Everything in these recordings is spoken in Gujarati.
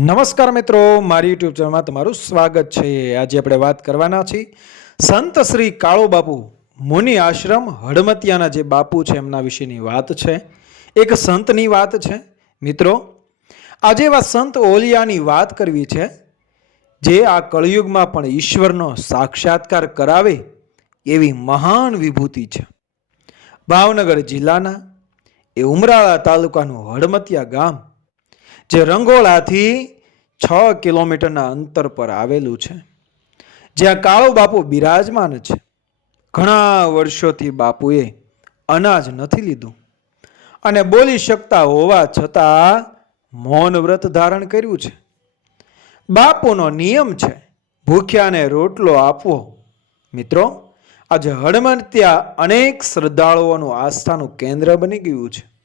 નમસ્કાર મિત્રો, મારી યુટ્યુબ ચેનલમાં તમારું સ્વાગત છે. આજે આપણે વાત કરવાના છીએ સંત શ્રી કાળો બાપુ મુનિ આશ્રમ હડમતિયાના જે બાપુ છે, એમના વિશેની વાત છે. એક સંતની વાત છે. મિત્રો, આજે એવા સંત ઓલિયાની વાત કરવી છે, જે આ કળયુગમાં પણ ઈશ્વરનો સાક્ષાત્કાર કરાવે એવી મહાન વિભૂતિ છે. ભાવનગર જિલ્લાના એ ઉમરાળા તાલુકાનું હડમતિયા ગામ જે રંગોળાથી છ કિલોમીટરના અંતર પર આવેલું છે. જ્યાં કાળો બાપુ બિરાજમાન છે. ઘણા વર્ષોથી બાપુએ અનાજ નથી લીધું અને બોલી શકતા હોવા છતાં મૌન વ્રત ધારણ કર્યું છે. બાપુનો નિયમ છે, ભૂખ્યાને રોટલો આપવો. મિત્રો, આજે હડમતિયા અનેક શ્રદ્ધાળુઓનું આસ્થાનું કેન્દ્ર બની ગયું છે.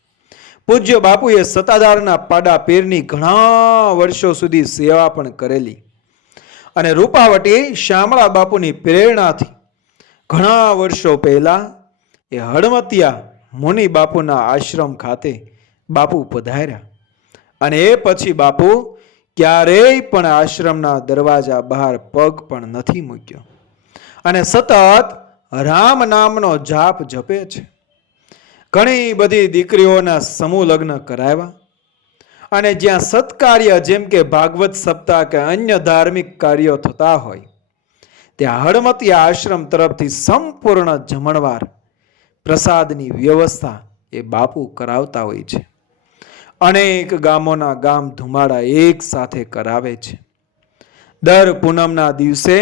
પૂજ્ય બાપુએ સત્તાધારના પાડા પેરની ઘણા વર્ષો સુધી સેવા પણ કરેલી. અને રૂપાવટી શામળા બાપુની પ્રેરણાથી ઘણા વર્ષો પહેલા એ હળમતિયા મુનિ બાપુના આશ્રમ ખાતે બાપુ પધાર્યા. અને એ પછી બાપુ ક્યારેય પણ આશ્રમના દરવાજા બહાર પગ પણ નથી મૂક્યો. અને સતત રામ નામનો જાપ જપે છે. ઘણી બધી દીકરીઓના સમૂહ લગ્ન કરાવ્યા. અને જ્યાં સત્કાર્ય જેમ કે ભાગવત સપ્તાહ કે અન્ય ધાર્મિક કાર્યો થતા હોય, ત્યાં હળમતી આશ્રમ તરફથી સંપૂર્ણ જમણવાર પ્રસાદની વ્યવસ્થા એ બાપુ કરાવતા હોય છે. અનેક ગામોના ગામ ધુમાડા એક સાથે કરાવે છે. દર પૂનમના દિવસે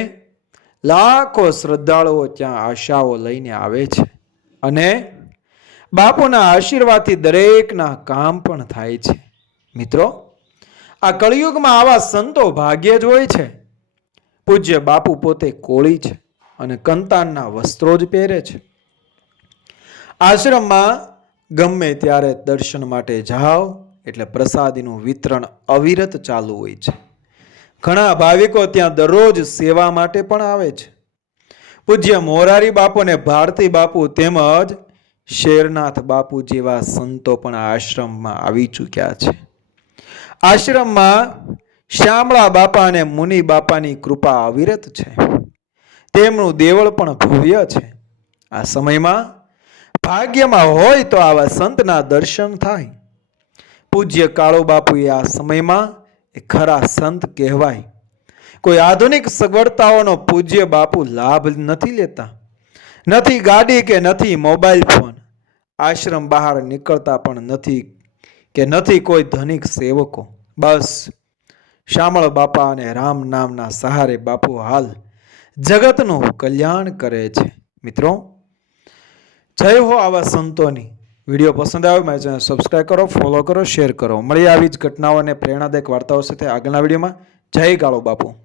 લાખો શ્રદ્ધાળુઓ ત્યાં આશાઓ લઈને આવે છે. અને બાપુના આશીર્વાદથી દરેકના કામ પણ થાય છે. મિત્રો, આ કળિયુગમાં આવા સંતો ભાગ્ય જ હોય છે. પૂજ્ય બાપુ પોતે કોળી છે અને કંતાનના વસ્ત્રો જ પહેરે છે. આશ્રમમાં ગમે ત્યારે દર્શન માટે જાઓ, એટલે પ્રસાદીનું વિતરણ અવિરત ચાલુ હોય છે. ઘણા ભાવિકો ત્યાં દરરોજ સેવા માટે પણ આવે છે. પૂજ્ય મોરારી બાપુ અને ભારતી બાપુ તેમજ શેરનાથ બાપુ જેવા સંતો પણ આશ્રમમાં આવી ચૂક્યા છે. આશ્રમમાં શ્યામળા બાપા અને મુનિ બાપાની કૃપા અવિરત છે. તેમનું દેવળ પણ ભવ્ય છે. આ સમયમાં ભાગ્યમાં હોય તો આવા સંતના દર્શન થાય. પૂજ્ય કાળો બાપુએ આ સમયમાં એ ખરા સંત કહેવાય. કોઈ આધુનિક સગવડતાઓનો પૂજ્ય બાપુ લાભ નથી લેતા. નથી ગાડી કે નથી મોબાઈલ ફોન આશ્રમ બહાર નીકળતા પણ નથી કે નથી કોઈ ધનિક સેવકો. બસ શામળ બાપા અને રામ નામના સહારે બાપુ હાલ જગતનું કલ્યાણ કરે છે. મિત્રો, જય હો આવા સંતોની. વીડિયો પસંદ આવ્યો મારી ચેનલ સબસ્ક્રાઈબ કરો ફોલો કરો શેર કરો. મળીએ આવી જ ઘટનાઓ અને પ્રેરણાદાયક વાર્તાઓ સાથે આગળના વિડીયોમાં. જય કાળો બાપુ.